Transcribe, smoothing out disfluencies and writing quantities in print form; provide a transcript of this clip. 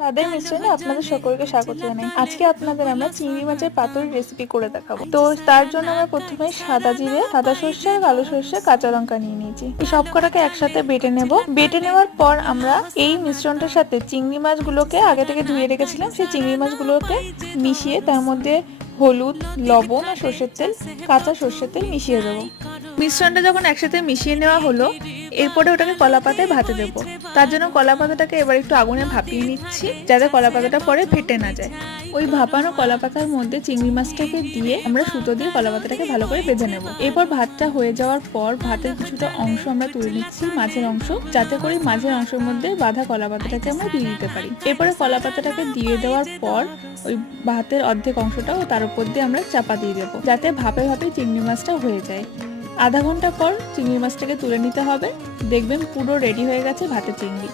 তাদের মিশ্রণে আপনাদের সকলকে স্বাগত জানাই। আজকে আপনাদের আমরা চিংড়ি মাছের পাতুরি রেসিপি করে দেখাবো। তো তার জন্য আমরা প্রথমে সাদা জিরে, সাদা সর্ষে আর কালো সর্ষে, কাঁচা লঙ্কা নিয়ে নিয়েছি। এই সব কটাকে একসাথে বেটে নেব। বেটে নেওয়ার পর আমরা এই মিশ্রণটার সাথে চিংড়ি মাছগুলোকে আগে থেকে ধুয়ে রেখেছিলাম, সেই চিংড়ি মাছগুলোকে মিশিয়ে তার মধ্যে হলুদ, লবণ আর সর্ষের তেল, কাঁচা সর্ষের তেল মিশিয়ে দেবো। মিশ্রণটা যখন একসাথে মিশিয়ে নেওয়া হলো, এরপরে ওটাকে কলা পাতায় ভাতে দেবো। তার জন্য কলা পাতাটাকে এবার একটু আগুনে ভাপিয়ে নিচ্ছি, যাতে কলা পাতাটা পরে ফেটে না যায়। ওই ভাপানো কলা পাতার মধ্যে চিংড়ি মাছটাকে দিয়ে আমরা সুতো দিয়ে কলা পাতাটাকে ভালো করে বেঁধে নেব। এরপর ভাতটা হয়ে যাওয়ার পর ভাতের কিছুটা অংশ আমরা তুলে নিচ্ছি, মাছের অংশ, যাতে করে মাছের অংশের মধ্যে বাঁধা কলা পাতাটাকে আমরা দিয়ে দিতে পারি। এরপরে কলা পাতাটাকে দিয়ে দেওয়ার পর ওই ভাতের অর্ধেক অংশটাও তার উপর দিয়ে আমরা চাপা দিয়ে দেবো, যাতে ভাপে ভাপে চিংড়ি মাছটা হয়ে যায়। আধা ঘন্টা পর চিংড়ি মাছটাকে তুলে নিতে হবে। দেখবেন পুরো রেডি হয়ে গেছে ভাতের চিংড়ি।